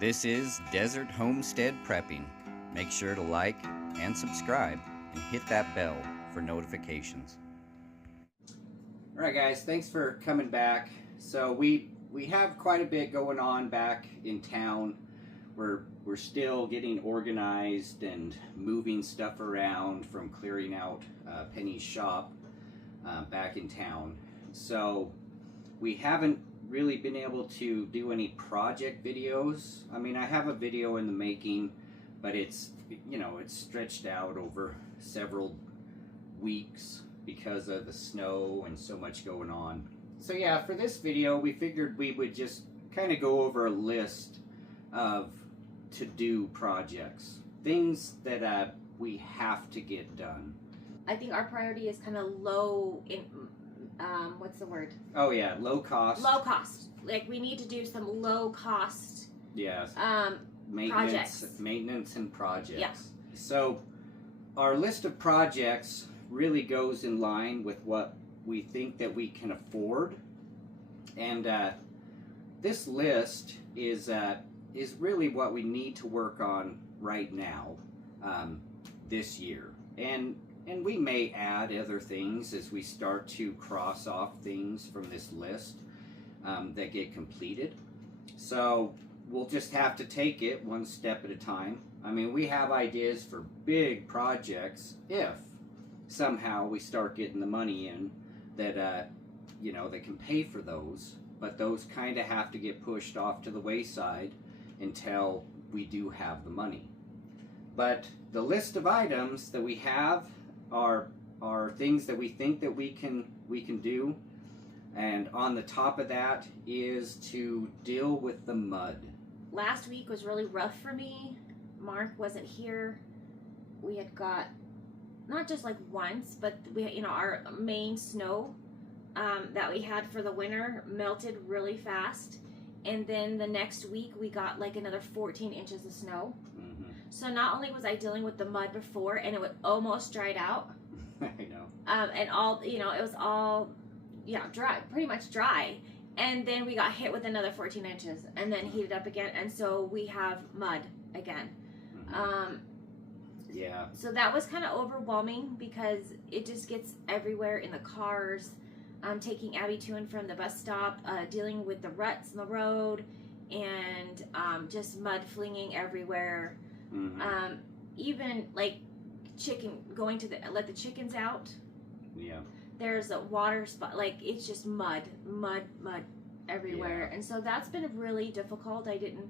This is Desert Homestead Prepping. Make sure to like and subscribe and hit that bell for notifications. Alright guys, thanks for coming back. So we have quite a bit going on back in town. We're still getting organized and moving stuff around from clearing out Penny's shop back in town. So we haven't really been able to do any project videos. I mean, I have a video in the making, but it's, you know, it's stretched out over several weeks because of the snow and so much going on. So yeah, for this video, we figured we would just kind of go over a list of to-do projects, things that we have to get done. I think our priority is kind of low in, what's the word? Oh yeah, low cost. Low cost. Like we need to do some low cost. Yes. Projects. Maintenance and projects. Yeah. So our list of projects really goes in line with what we think that we can afford, and this list is really what we need to work on right now, this year, and we may add other things as we start to cross off things from this list that get completed. So we'll just have to take it one step at a time. I mean, we have ideas for big projects if somehow we start getting the money in that you know, that can pay for those, but those kind of have to get pushed off to the wayside until we do have the money. But the list of items that we have are things that we think that we can do, and on the top of that is to deal with the mud. Last week was really rough for me. Mark wasn't here. We had got not just like once, but we, you know, our main snow that we had for the winter melted really fast, and then the next week we got like another 14 inches of snow. Mm-hmm. So not only was I dealing with the mud before, and it was almost dried out. I know. And all, you know, it was all, yeah, dry, pretty much dry. And then we got hit with another 14 inches, and then heated up again, and so we have mud again. Mm-hmm. Yeah. So that was kind of overwhelming because it just gets everywhere in the cars. Taking Abby to and from the bus stop, dealing with the ruts in the road, and just mud flinging everywhere. Mm-hmm. Even like going to let the chickens out. Yeah. There's a water spot, like it's just mud everywhere. Yeah. And so that's been really difficult. I didn't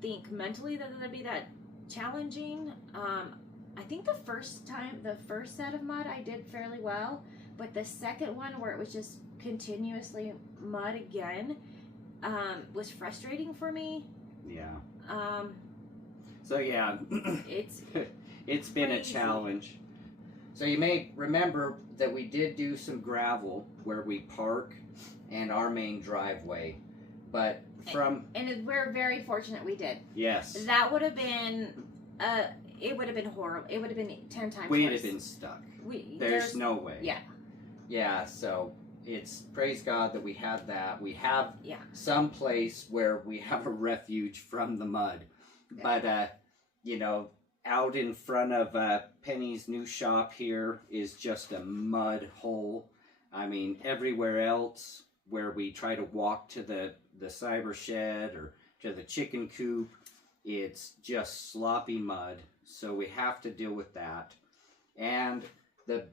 think mentally that it'd be that challenging. I think the first set of mud I did fairly well, but the second one where it was just continuously mud again was frustrating for me. Yeah. So yeah, it's been crazy. A challenge. So you may remember that we did do some gravel where we park and our main driveway, but and we're very fortunate we did. Yes. That would have been it would have been horrible. It would have been 10 times We'd worse. have been stuck. There's no way. Yeah. Yeah, so it's, praise God that we have that. We have yeah. some place where we have a refuge from the mud. Yeah. But, you know, out in front of Penny's new shop here is just a mud hole. I mean, everywhere else where we try to walk to the cyber shed or to the chicken coop, it's just sloppy mud. So we have to deal with that. And the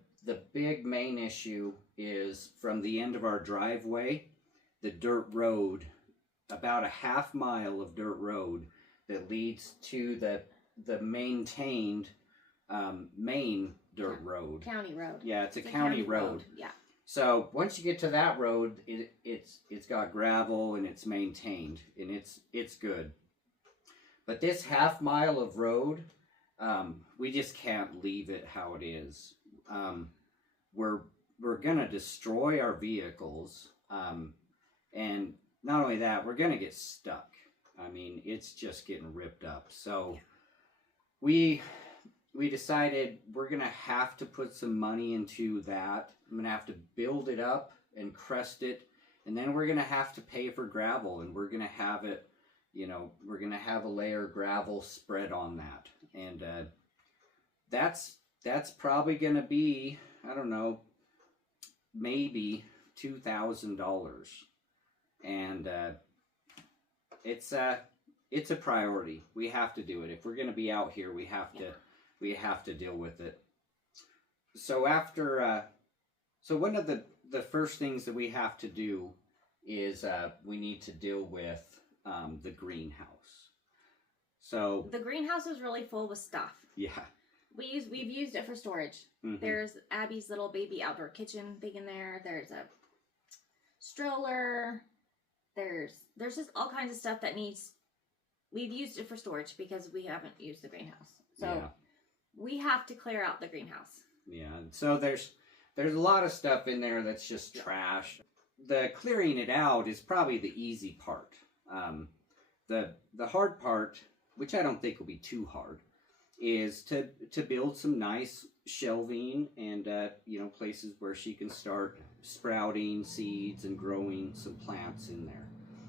big main issue is from the end of our driveway, the dirt road, about a half mile of dirt road that leads to the maintained main dirt road. County road. Yeah, it's a county road. Yeah. So once you get to that road, it's got gravel and it's maintained and it's good. But this half mile of road, we just can't leave it how it is. We're gonna destroy our vehicles, and not only that, we're gonna get stuck. I mean, it's just getting ripped up. So we decided we're gonna have to put some money into that. I'm gonna have to build it up and crust it, and then we're gonna have to pay for gravel, and we're gonna have it you know, we're going to have a layer of gravel spread on that. And that's probably going to be, I don't know, maybe $2,000. And it's a priority. We have to do it. If we're going to be out here, we have to deal with it. So after so one of the first things that we have to do is we need to deal with the greenhouse. So the greenhouse is really full with stuff. Yeah. We've used it for storage. Mm-hmm. There's Abby's little baby outdoor kitchen thing in there. There's a stroller. There's just all kinds of stuff that needs. We've used it for storage because we haven't used the greenhouse. So we have to clear out the greenhouse. Yeah. So there's a lot of stuff in there that's just trash. The clearing it out is probably the easy part. The hard part, which I don't think will be too hard, is to build some nice shelving and you know, places where she can start sprouting seeds and growing some plants in there.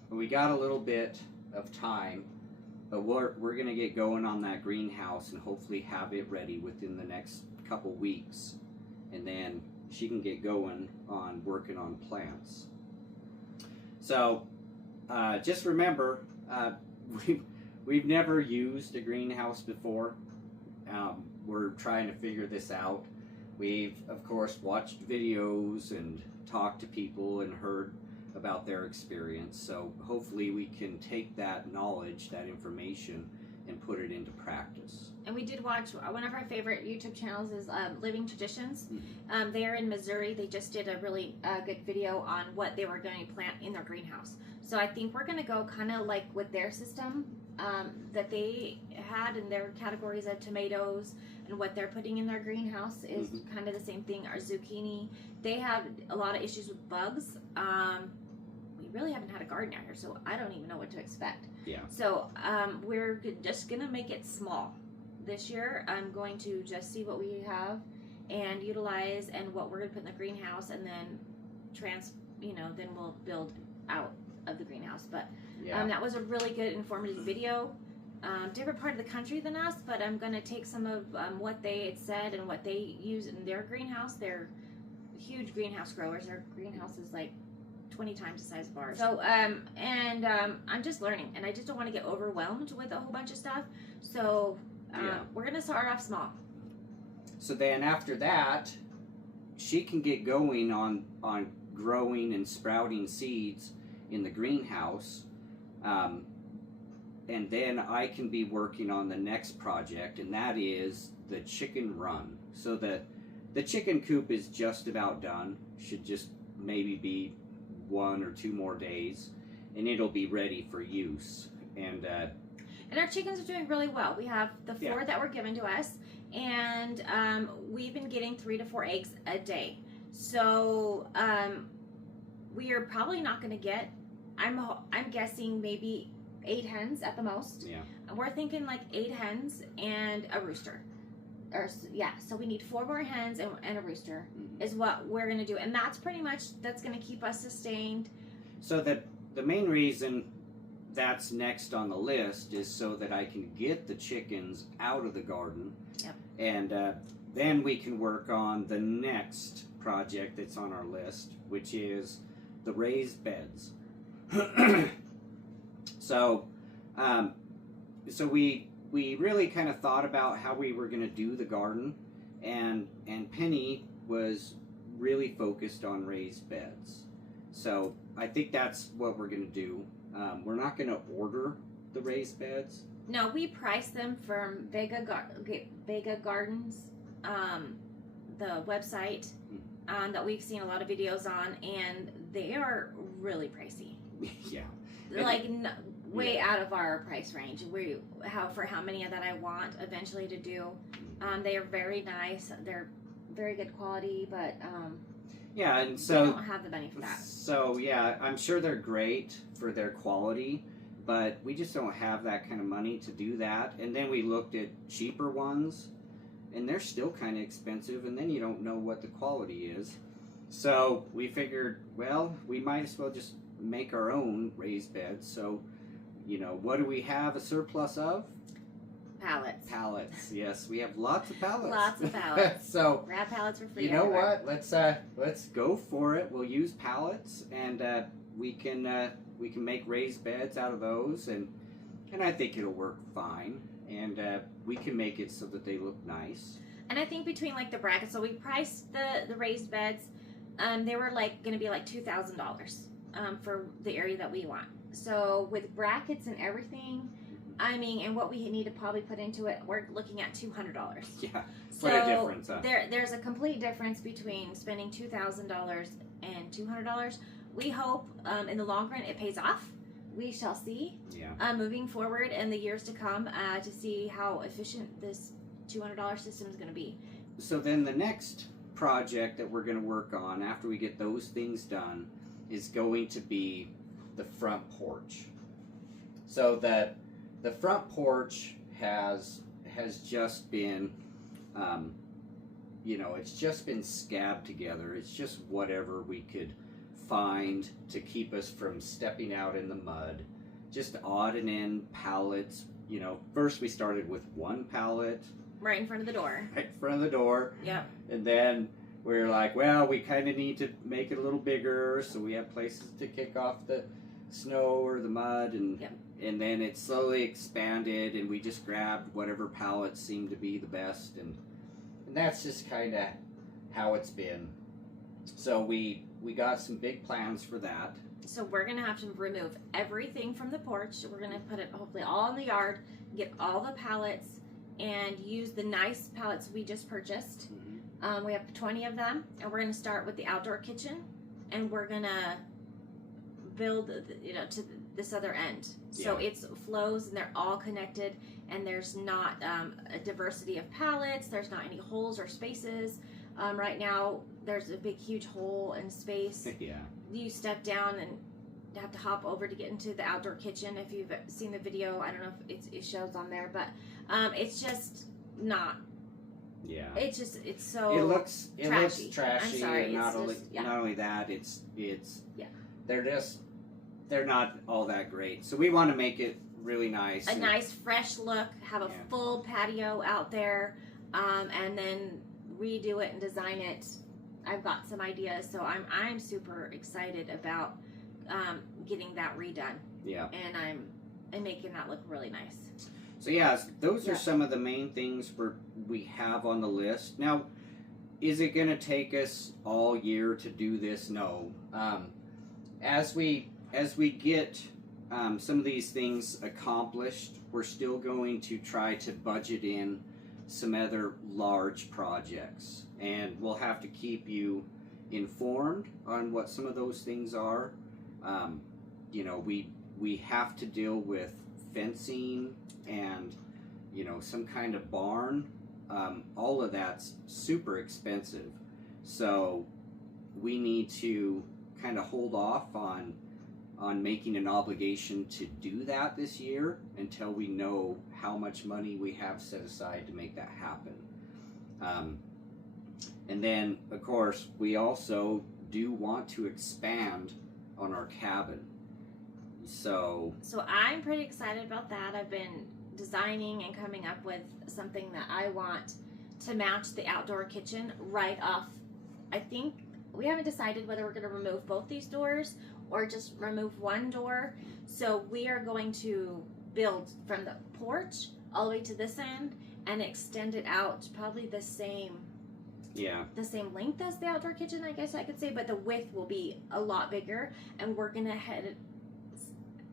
But we got a little bit of time, but we're gonna get going on that greenhouse and hopefully have it ready within the next couple weeks, and then she can get going on working on plants. So just remember, we've never used a greenhouse before. We're trying to figure this out. We've, of course, watched videos and talked to people and heard about their experience. So hopefully we can take that knowledge, that information, and put it into practice. And we did watch, one of our favorite YouTube channels is Living Traditions. Mm-hmm. They are in Missouri. They just did a really good video on what they were going to plant in their greenhouse. So I think we're going to go kind of like with their system that they had in their categories of tomatoes, and what they're putting in their greenhouse is kind of the same thing. Our zucchini, they have a lot of issues with bugs. We really haven't had a garden out here, so I don't even know what to expect. Yeah. So we're just going to make it small. This year, I'm going to just see what we have and utilize, and what we're going to put in the greenhouse, and then then we'll build out of the greenhouse. But that was a really good informative video. Different part of the country than us, but I'm going to take some of what they had said and what they use in their greenhouse. They're huge greenhouse growers. Their greenhouse is like 20 times the size of ours. So, I'm just learning, and I just don't want to get overwhelmed with a whole bunch of stuff. So, we're going to start off small. So then after that, she can get going on growing and sprouting seeds in the greenhouse. And then I can be working on the next project, and that is the chicken run. So the chicken coop is just about done. Should just maybe be 1 or 2 more days, and it'll be ready for use. And our chickens are doing really well. We have the 4 that were given to us, and we've been getting 3 to 4 eggs a day. So we are probably not going to get, I'm guessing maybe 8 hens at the most. Yeah. We're thinking like 8 hens and a rooster. So we need 4 more hens and a rooster is what we're going to do. And that's pretty much, that's going to keep us sustained. So the main reason that's next on the list is so that I can get the chickens out of the garden. Yep. And then we can work on the next project that's on our list, which is the raised beds. So we really kind of thought about how we were going to do the garden, and Penny was really focused on raised beds. So I think that's what we're going to do. We're not going to order the raised beds. No, we priced them from Vega Gardens, the website that we've seen a lot of videos on, and they are really pricey. Yeah. Like way out of our price range. For how many that I want eventually to do. They are very nice. They're very good quality, but and so we don't have the money for that. So yeah, I'm sure they're great for their quality, but we just don't have that kind of money to do that. And then we looked at cheaper ones, and they're still kind of expensive, and then you don't know what the quality is. So we figured, well, we might as well just make our own raised beds. So what do we have a surplus of? Pallets. Pallets. Yes, we have lots of pallets. Lots of pallets. So grab pallets for free. you know everywhere. what? Let's go for it. We'll use pallets, and we can make raised beds out of those, and I think it'll work fine. And we can make it so that they look nice. And I think between like the brackets, so we priced the raised beds. They were like going to be like $2,000 for the area that we want. So with brackets and everything, I mean, and what we need to probably put into it, we're looking at $200. Yeah, so what a difference, huh? There's a complete difference between spending $2,000 and $200. We hope in the long run it pays off. We shall see. Yeah. Moving forward in the years to come to see how efficient this $200 system is going to be. So then the next project that we're going to work on after we get those things done is going to be the front porch. So that the front porch has just been, it's just been scabbed together. It's just whatever we could find to keep us from stepping out in the mud. Just odd and end pallets. First we started with one pallet right in front of the door. Right in front of the door. Yep. And then we're like, well, we kind of need to make it a little bigger, so we have places to kick off the snow or the mud, and Yep. and then it slowly expanded, and we just grabbed whatever pallets seemed to be the best, and that's just kind of how it's been. So we got some big plans for that. So we're going to have to remove everything from the porch. We're going to put it hopefully all in the yard, get all the pallets, and use the nice pallets we just purchased. We have 20 of them, and we're going to start with the outdoor kitchen, and we're going to build, to this other end. So it flows, and they're all connected, and there's not a diversity of pallets. There's not any holes or spaces. Right now, there's a big, huge hole in space. Yeah. You step down and have to hop over to get into the outdoor kitchen. If you've seen the video, I don't know if it shows on there, but it's just not. Yeah. It's so. It looks trashy. I'm sorry. And not it's only that, it's yeah. They're not all that great. So we want to make it really nice. A nice fresh look. Have a full patio out there, and then redo it and design it. I've got some ideas, so I'm super excited about getting that redone. Yeah. And making that look really nice. So those are some of the main things we have on the list. Now, is it going to take us all year to do this? No. As we get some of these things accomplished, we're still going to try to budget in some other large projects, and we'll have to keep you informed on what some of those things are. We have to deal with fencing and some kind of barn. All of that's super expensive, so we need to kind of hold off on making an obligation to do that this year until we know how much money we have set aside to make that happen. And then, of course, we also do want to expand on our cabin. So I'm pretty excited about that. I've been designing and coming up with something that I want to match the outdoor kitchen right off. I think we haven't decided whether we're going to remove both these doors or just remove one door. So we are going to build from the porch all the way to this end and extend it out probably the same length as the outdoor kitchen, I guess I could say, but the width will be a lot bigger, and we're gonna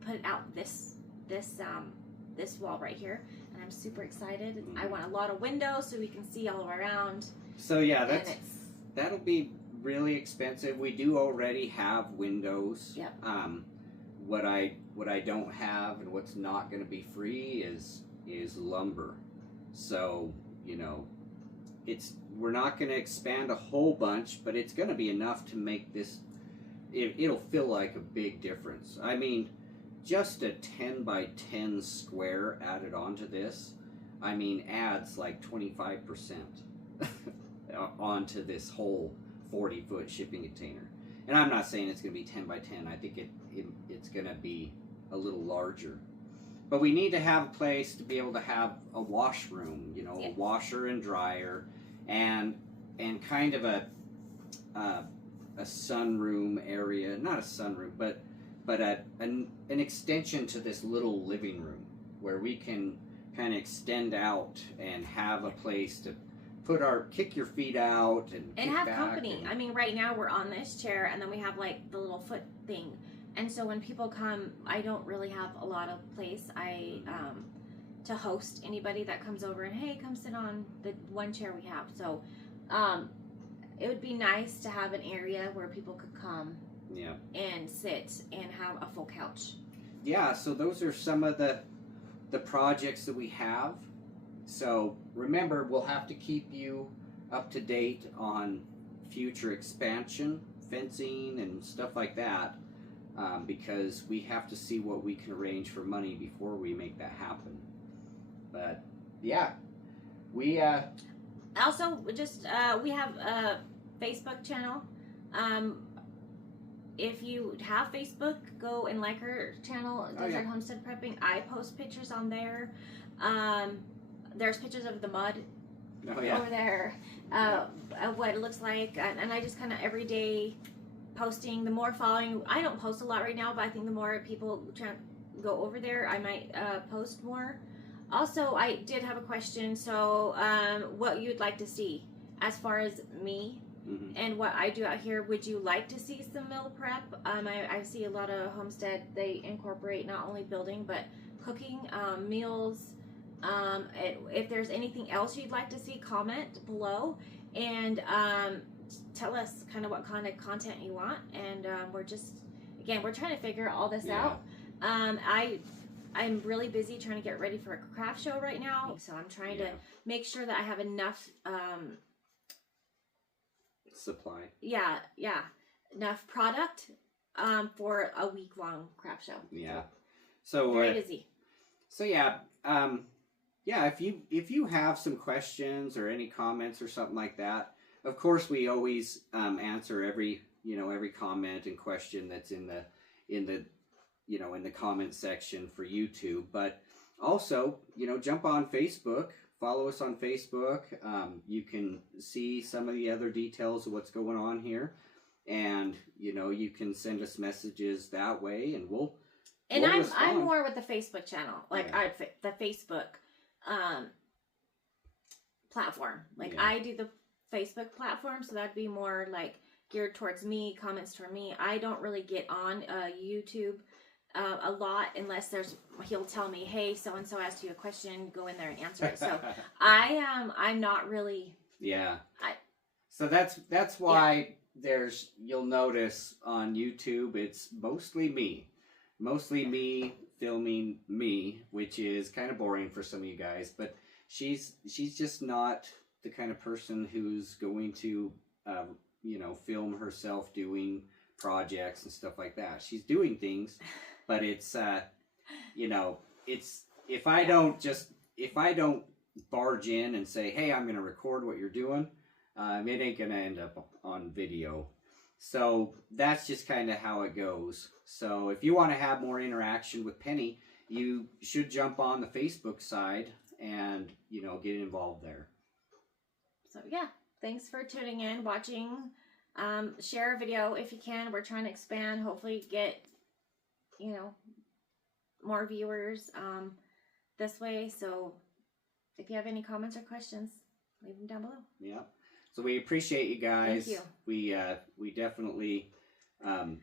put it out this wall right here, and I'm super excited. I want a lot of windows so we can see all around. So that'll be really expensive. We do already have windows. Yep. What I don't have and what's not going to be free is lumber. So we're not going to expand a whole bunch, but it's going to be enough to make this. It'll feel like a big difference. I mean, just a 10 by 10 square added onto this, adds like 25% onto this whole 40-foot shipping container. And I'm not saying it's going to be 10 by 10. I think it's going to be a little larger. but we need to have a place to be able to have a washroom, you know, Yeah. a washer and dryer, and kind of a sunroom area, not a sunroom, but an extension to this little living room where we can kind of extend out and have a place to kick your feet out and kick have back company. and- I mean, right now we're on this chair, and then we have like the little foot thing. And so when people come, I don't really have a lot of place. To host anybody that comes over and hey, come sit on the one chair we have. So, it would be nice to have an area where people could come yeah. and sit and have a full couch. Yeah, so those are some of the projects that we have. So remember, we'll have to keep you up to date on future expansion, fencing, and stuff like that, because we have to see what we can arrange for money before we make that happen. But yeah, we Also, just we have a Facebook channel. If you have Facebook, go and like our channel, Desert Homestead Prepping. I post pictures on there. There's pictures of the mud over there, of what it looks like, and I just kind of every day posting. The more following, I don't post a lot right now, but I think the more people go over there, I might post more. Also, I did have a question. So, what you'd like to see as far as me and what I do out here? Would you like to see some meal prep? I see a lot of homestead. They incorporate not only building but cooking, meals. If there's anything else you'd like to see, comment below and tell us kind of what kind of content you want. And we're trying to figure all this out. I'm really busy trying to get ready for a craft show right now, so I'm trying to make sure that I have enough supply. Enough product for a week-long craft show. Yeah. So very busy. So yeah, if you have some questions or any comments or something like that, of course we always answer every comment and question that's in the comment section for YouTube. But also, jump on Facebook, follow us on Facebook. You can see some of the other details of what's going on here, and you can send us messages that way, and we'll respond. I'm more with the Facebook channel, the Facebook platform. I do the Facebook platform, so that'd be more like geared towards me, comments toward me. I don't really get on YouTube a lot unless he'll tell me, hey, so and so asked you a question, go in there and answer it. So I'm not really. Yeah. So that's why you'll notice on YouTube it's mostly me filming me, which is kind of boring for some of you guys, but she's just not the kind of person who's going to film herself doing projects and stuff like that. She's doing things, but it's if I don't barge in and say, hey, I'm going to record what you're doing, it ain't going to end up on video. So that's just kind of how it goes. So if you want to have more interaction with Penny, you should jump on the Facebook side and get involved there. So yeah, thanks for tuning in, watching. Share a video if you can. We're trying to expand, hopefully get more viewers this way. So if you have any comments or questions, leave them down below. Yeah. So we appreciate you guys. Thank you. We definitely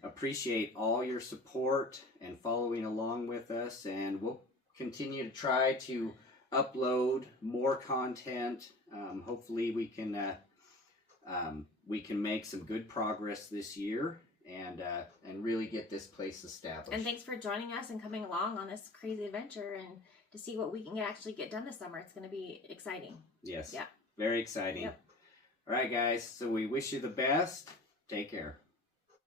appreciate all your support and following along with us, and we'll continue to try to upload more content. Hopefully we can make some good progress this year and really get this place established. And thanks for joining us and coming along on this crazy adventure and to see what we can actually get done this summer. It's going to be exciting. Yes. Yeah. Very exciting. Yep. All right, guys. So we wish you the best. Take care.